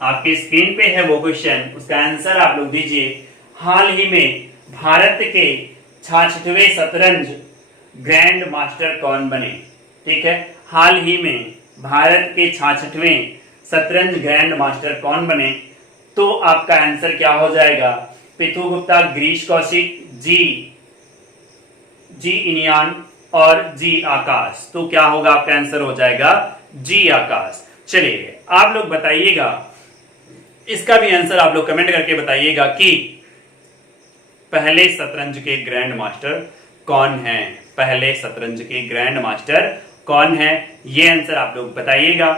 आपके स्क्रीन पे है वो क्वेश्चन, उसका आंसर आप लोग दीजिए। हाल ही में भारत के 66वें शतरंज ग्रैंड मास्टर कौन बने, ठीक है, हाल ही में भारत के 66वें शतरंज ग्रैंड मास्टर कौन बने। तो आपका आंसर क्या हो जाएगा, पिथु गुप्ता, गिरीश कौशिक, जी इनियान और जी आकाश। तो क्या होगा, आपका आंसर हो जाएगा जी आकाश। चलिए आप लोग बताइएगा, इसका भी आंसर आप लोग कमेंट करके बताइएगा कि पहले शतरंज के ग्रैंड मास्टर कौन है, पहले शतरंज के ग्रैंड मास्टर कौन है, ये आंसर आप लोग बताइएगा।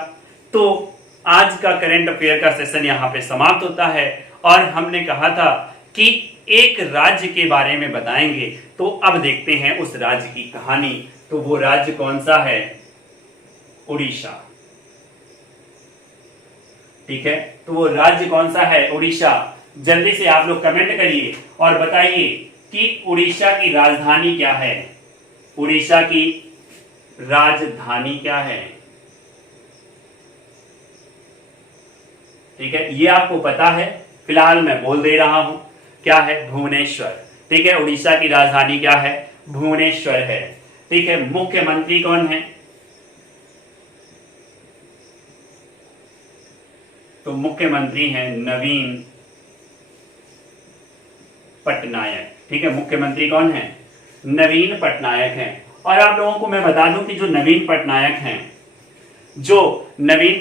तो आज का करंट अफेयर का सेशन यहाँ पे समाप्त होता है और हमने कहा था कि एक राज्य के बारे में बताएंगे। तो अब देखते हैं उस राज्य की कहानी। तो वो राज्य कौन सा है, उड़ीसा, ठीक है। तो वो राज्य कौन सा है, उड़ीसा। जल्दी से आप लोग कमेंट करिए और बताइए कि उड़ीसा की राजधानी क्या है, उड़ीसा की राजधानी क्या है, ठीक है, ये आपको पता है, फिलहाल मैं बोल दे रहा हूं, क्या है, भुवनेश्वर, ठीक है। उड़ीसा की राजधानी क्या है, भुवनेश्वर है, ठीक है। मुख्यमंत्री कौन है, तो मुख्यमंत्री हैं नवीन पटनायक। ठीक है, मुख्यमंत्री कौन है? नवीन पटनायक हैं। और आप लोगों को मैं बता दूं कि जो नवीन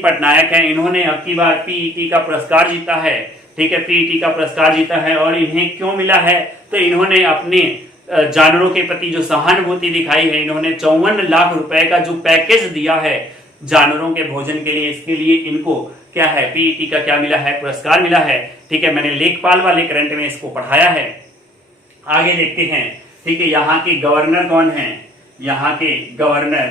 पटनायक हैं, इन्होंने अब की बार पीईटी का पुरस्कार जीता है। ठीक है, पीईटी का पुरस्कार जीता है। और इन्हें क्यों मिला है? तो इन्होंने अपने जानवरों के प्रति जो सहानुभूति दिखाई है, इन्होंने 54 लाख रुपए का जो पैकेज दिया है जानवरों के भोजन के लिए, इसके लिए इनको क्या है, पीईटी का क्या मिला है? पुरस्कार मिला है। ठीक है, मैंने लेखपाल वाले करंट में इसको पढ़ाया है। आगे देखते हैं। ठीक है, यहाँ के गवर्नर कौन है? यहाँ के गवर्नर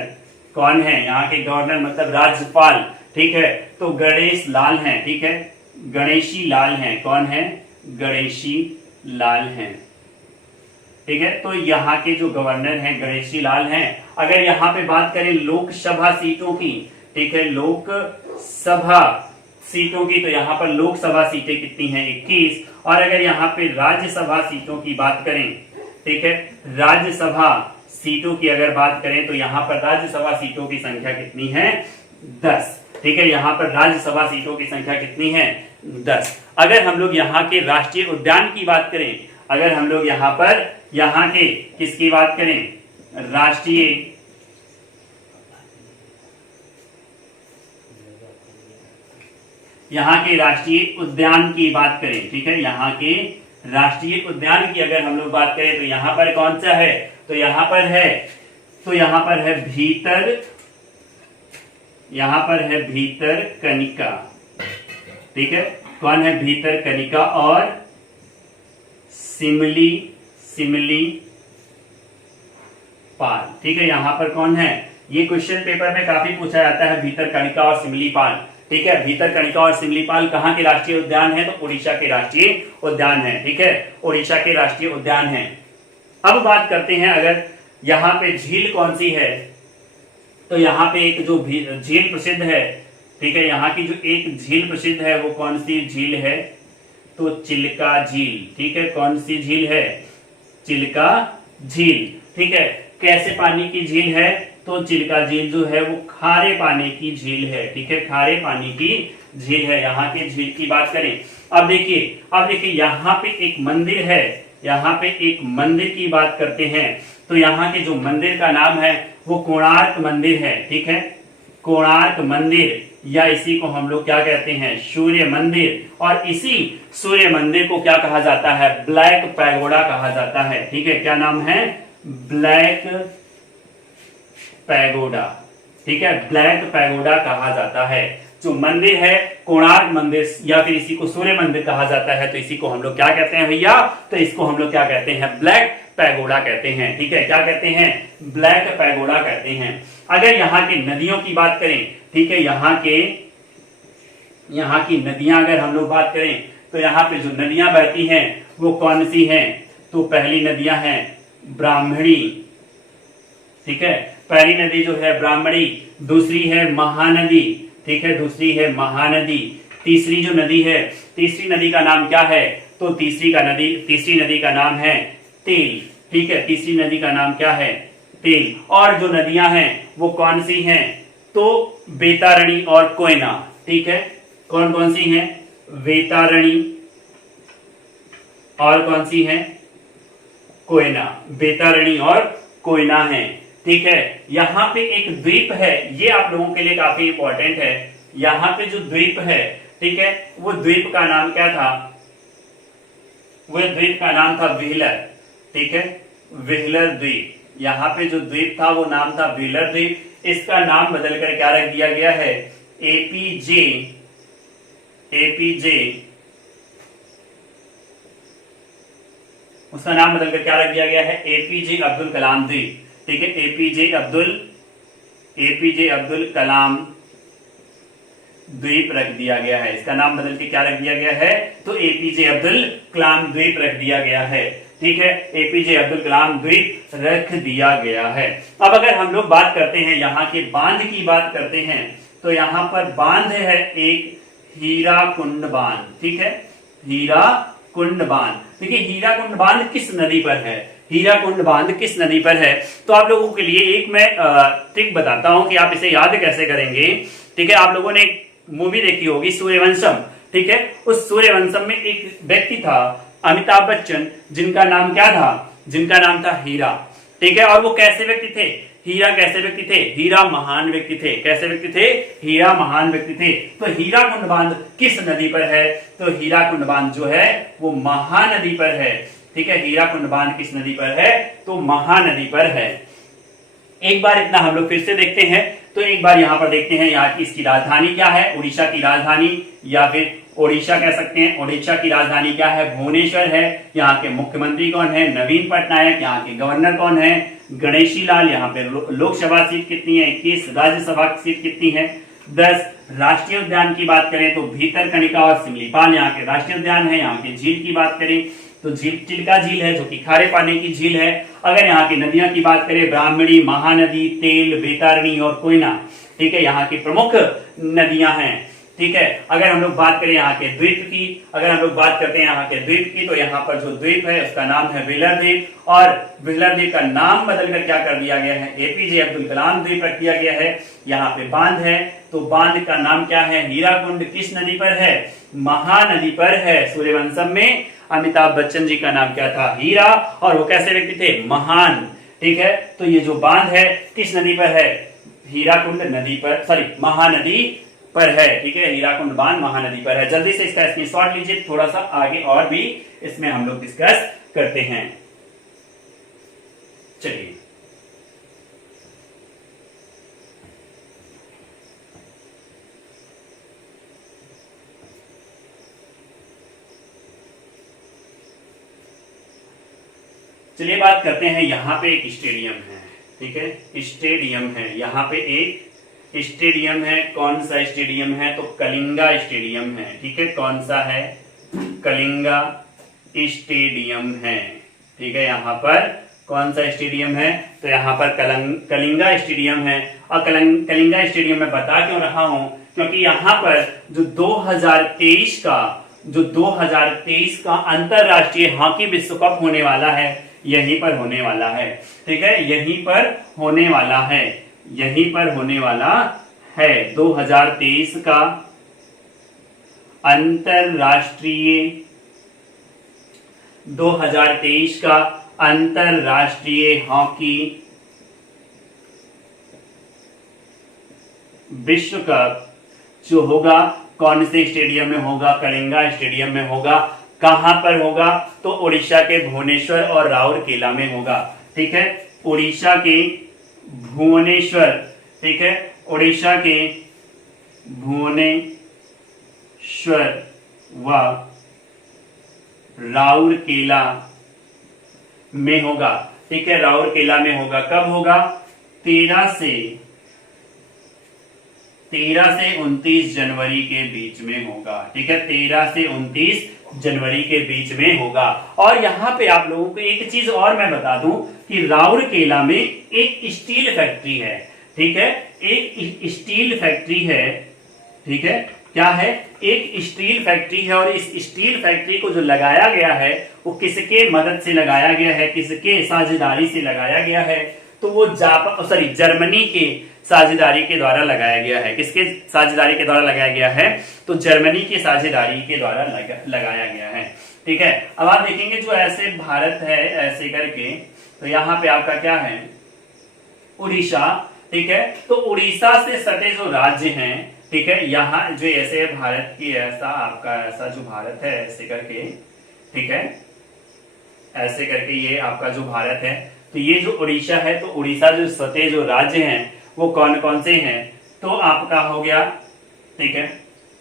कौन है? यहाँ के गवर्नर मतलब राज्यपाल। ठीक है, तो गणेश लाल हैं। ठीक है, गणेशी लाल हैं। कौन है? गणेशी लाल हैं। ठीक है, तो यहाँ के जो गवर्नर हैं गणेशी लाल हैं। अगर यहाँ पे बात करें लोकसभा सीटों की, ठीक है, लोकसभा सीटों की, तो यहाँ पर लोकसभा सीटें कितनी हैं? 21। और अगर यहाँ पे राज्यसभा सीटों की बात करें, ठीक है, राज्यसभा सीटों की अगर बात करें तो यहाँ पर राज्यसभा सीटों की संख्या कितनी है? 10। ठीक है, यहाँ पर राज्यसभा सीटों की संख्या कितनी है? 10। अगर हम लोग यहाँ के राष्ट्रीय उद्यान की बात करें, अगर हम लोग यहाँ पर यहाँ के किसकी बात करें? यहाँ के राष्ट्रीय उद्यान की बात करें। ठीक है, यहाँ के राष्ट्रीय उद्यान की अगर हम लोग बात करें तो यहाँ पर कौन सा है? तो यहाँ पर है भीतर कनिका। ठीक है, कौन है? भीतर कनिका और सिमली पाल। ठीक है, यहाँ पर कौन है? ये क्वेश्चन पेपर में काफी पूछा जाता है, भीतर कनिका और सिमली पाल। ठीक है, भीतर कनिका और सिमली पाल कहाँ के राष्ट्रीय उद्यान है? तो उड़ीसा के राष्ट्रीय उद्यान है। ठीक है, उड़ीसा के राष्ट्रीय उद्यान है। अब बात करते हैं, अगर यहाँ पे झील कौन सी है, तो यहाँ पे एक जो झील प्रसिद्ध है, ठीक है, यहाँ की जो एक झील प्रसिद्ध है वो कौन सी झील है? तो चिल्का झील। ठीक है, कौन सी झील है? चिल्का झील। ठीक है, कैसे पानी की झील है? तो चिल्का झील जो है वो खारे पानी की झील है। ठीक है, खारे पानी की झील है। यहाँ की झील की बात करें, अब देखिए यहाँ पे एक मंदिर है, यहाँ पे एक मंदिर की बात करते हैं तो यहाँ के जो मंदिर का नाम है वो कोणार्क मंदिर है। ठीक है, कोणार्क मंदिर, या इसी को हम लोग क्या कहते हैं? सूर्य मंदिर। और इसी सूर्य मंदिर को क्या कहा जाता है? ब्लैक पैगोडा कहा जाता है। ठीक है, क्या नाम है? Black pagoda. ठीक है, ब्लैक पैगोडा कहा जाता है। जो मंदिर है कोणार्क मंदिर, या फिर इसी को सूर्य मंदिर कहा जाता है, तो इसी को हम लोग क्या कहते हैं भैया? तो इसको हम लोग क्या कहते हैं? ब्लैक पैगोडा कहते हैं। ठीक है, क्या कहते हैं? ब्लैक पैगोडा कहते हैं। अगर यहाँ की नदियों की बात करें, ठीक है, यहाँ की नदियां अगर हम लोग बात करें तो यहाँ पे जो नदियां बहती हैं वो कौन सी हैं? तो पहली नदियां हैं ब्राह्मणी। ठीक है, पहली नदी जो है ब्राह्मणी, दूसरी है महानदी। ठीक है, दूसरी है महानदी। तीसरी जो नदी है, तीसरी नदी का नाम क्या है? तो तीसरी नदी का नाम है तेल। ठीक है, तीसरी नदी का नाम क्या है? तेल। और जो नदियां हैं वो कौन सी हैं? तो बेतारणी और कोयना। ठीक है, कौन कौन सी हैं? बेतारणी और कौन सी हैं? कोयना। बेतारणी और कोयना है। ठीक है, यहाँ पे एक द्वीप है, ये आप लोगों के लिए काफी इंपॉर्टेंट है। यहाँ पे जो द्वीप है, ठीक है, वो द्वीप का नाम क्या था? वो द्वीप का नाम था व्हीलर। ठीक है, व्हीलर द्वीप। यहाँ पे जो द्वीप था वो नाम था व्हीलर द्वीप। इसका नाम बदलकर क्या रख दिया गया है? एपीजे उसका नाम बदलकर क्या रख दिया गया है? एपीजे अब्दुल कलाम द्वीप। ठीक है, एपीजे अब्दुल कलाम द्वीप रख दिया गया है। इसका नाम बदल के क्या रख दिया गया है? तो एपीजे अब्दुल कलाम द्वीप रख दिया गया है। ठीक है, एपीजे अब्दुल कलाम द्वीप रख दिया गया है। अब अगर हम लोग बात करते हैं यहाँ के बांध की बात करते हैं तो यहाँ पर बांध है एक हीराकुंड बांध। ठीक है, हीराकुंड बांध। देखिए हीराकुंड बांध किस नदी पर है? हीराकुंड बांध किस नदी पर है? तो आप लोगों के लिए एक मैं ट्रिक बताता हूं कि आप इसे याद कैसे करेंगे। ठीक है, आप लोगों ने मूवी देखी होगी सूर्यवंशम, ठीक है। उस सूर्यवंशम में एक व्यक्ति था अमिताभ बच्चन, जिनका नाम क्या था, जिनका नाम था हीरा, ठीक है। और वो कैसे व्यक्ति थे, हीरा कैसे व्यक्ति थे, हीरा महान व्यक्ति थे। कैसे व्यक्ति थे, हीरा महान व्यक्ति थे। तो हीराकुंड बांध किस नदी पर है, तो हीराकुंड बांध जो है वो महानदी पर है, ठीक है। हीराकुंड बांध किस नदी पर है, तो महानदी पर है। एक बार इतना हम लोग फिर से देखते हैं, तो एक बार यहाँ पर देखते हैं यहाँ की इसकी राजधानी क्या है, उड़ीसा की राजधानी, या फिर ओडिशा कह सकते हैं। ओडिशा की राजधानी क्या है, भुवनेश्वर है। यहाँ के मुख्यमंत्री कौन है, नवीन पटनायक। यहाँ के गवर्नर कौन है, गणेशी लाल। यहाँ पे लोकसभा सीट कितनी है, 21। राज्यसभा की सीट कितनी है, 10। राष्ट्रीय उद्यान की बात करें तो भीतरकनिका और सिमलीपाल यहाँ के राष्ट्रीय उद्यान है। यहाँ की झील की बात करें तो चिल्का झील है, जो कि खारे पानी की झील है। अगर यहाँ की नदियां की बात करें, ब्राह्मणी, महानदी, तेल, बैतरणी और कोयना, ठीक है, यहाँ की प्रमुख नदियां हैं, ठीक है। अगर हम लोग बात करें यहाँ के द्वीप की, अगर हम लोग बात करते हैं यहाँ के द्वीप की, तो यहाँ पर जो द्वीप है उसका नाम है व्हीलर द्वीप, और व्हीलर द्वीप का नाम बदलकर क्या कर दिया गया है, एपीजे अब्दुल कलाम द्वीप रख दिया गया है। यहाँ पे बांध है, तो बांध का नाम क्या है, हीराकुंड। किस नदी पर है, महानदी पर है। सूर्यवंशम में अमिताभ बच्चन जी का नाम क्या था, हीरा, और वो कैसे व्यक्ति थे, महान, ठीक है। तो ये जो बांध है किस नदी पर है, हीराकुंड नदी पर, सॉरी महानदी पर है, ठीक है। हीराकुंड बांध महानदी पर है। जल्दी से इसका स्क्रीनशॉट लीजिए, थोड़ा सा आगे और भी इसमें हम लोग डिस्कस करते हैं। चलिए, चलिए बात करते हैं। यहाँ पे एक स्टेडियम है, ठीक है, स्टेडियम है। यहाँ पे एक स्टेडियम है। कौन सा स्टेडियम है, तो कलिंगा स्टेडियम है, ठीक है। कौन सा है, कलिंगा स्टेडियम है, ठीक है। यहाँ पर कौन सा स्टेडियम है, तो यहाँ पर कलिंगा स्टेडियम है। और कलिंगा स्टेडियम में बता क्यों रहा हूं, क्योंकि यहाँ पर जो 2023 का अंतरराष्ट्रीय हॉकी विश्व कप होने वाला है, यहीं पर होने वाला है, ठीक है। यहीं पर होने वाला है, यहीं पर होने वाला है। 2023 का अंतरराष्ट्रीय हॉकी विश्व कप जो होगा कौन से स्टेडियम में होगा, कलिंगा स्टेडियम में होगा। कहां पर होगा, तो उड़ीसा के भुवनेश्वर और राउरकेला में होगा, ठीक है। उड़ीसा के भुवनेश्वर, ठीक है, उड़ीसा के भुवनेश्वर व राउरकेला में होगा, ठीक है। राउरकेला में होगा। कब होगा, 13 से 29 जनवरी के बीच में होगा, ठीक है। 13 से 29 जनवरी के बीच में होगा। और यहाँ पे आप लोगों को एक चीज और मैं बता दूं कि राउरकेला में एक स्टील फैक्ट्री है, ठीक है। एक स्टील फैक्ट्री है, ठीक है। क्या है, एक स्टील फैक्ट्री है। और इस स्टील फैक्ट्री को जो लगाया गया है वो किसके मदद से लगाया गया है, किसके साझेदारी से लगाया गया है, तो वो जर्मनी के साझेदारी के द्वारा लगाया गया है। किसके साझेदारी के द्वारा लगाया गया है, तो जर्मनी की साझेदारी के द्वारा लगाया गया है, ठीक है। अब आप देखेंगे जो ऐसे भारत है ऐसे करके, तो यहाँ पे आपका क्या है, उड़ीसा, ठीक है। तो उड़ीसा से सटे जो राज्य हैं, ठीक है, यहाँ जो ऐसे भारत की ऐसा आपका ऐसा जो भारत है ऐसे करके, ठीक है, ऐसे करके ये आपका जो भारत है, तो ये जो उड़ीसा है, तो उड़ीसा जो सटे जो राज्य हैं वो कौन कौन से हैं, तो आपका हो गया, ठीक है,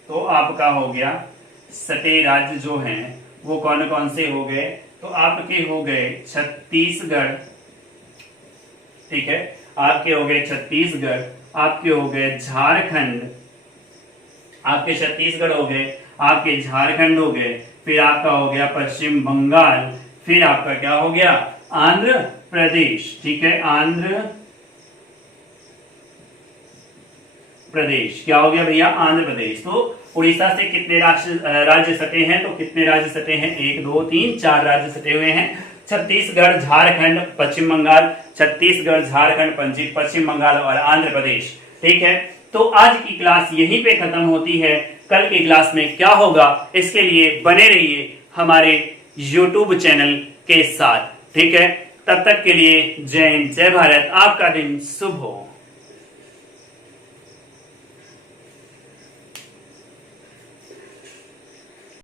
तो आपका हो गया सटे राज्य जो हैं वो कौन कौन से हो गए, तो आपके हो गए छत्तीसगढ़, ठीक है, आपके हो गए छत्तीसगढ़, आपके हो गए झारखंड, आपके छत्तीसगढ़ हो गए, आपके झारखंड हो गए, फिर आपका हो गया पश्चिम बंगाल, फिर आपका क्या हो गया, आंध्र प्रदेश, ठीक है, आंध्र प्रदेश। क्या हो गया भैया, आंध्र प्रदेश। तो उड़ीसा से कितने राज्य सटे हैं, तो कितने राज्य सटे हैं, 1 2 3 4 राज्य सटे हुए हैं। छत्तीसगढ़, झारखंड, पश्चिम बंगाल, छत्तीसगढ़, झारखंड, पश्चिम बंगाल और आंध्र प्रदेश, ठीक है। तो आज की क्लास यहीं पे खत्म होती है। कल की क्लास में क्या होगा इसके लिए बने रहिए हमारे YouTube चैनल के साथ, ठीक है। तब तक के लिए जय हिंद, जय भारत, आपका दिन शुभ हो।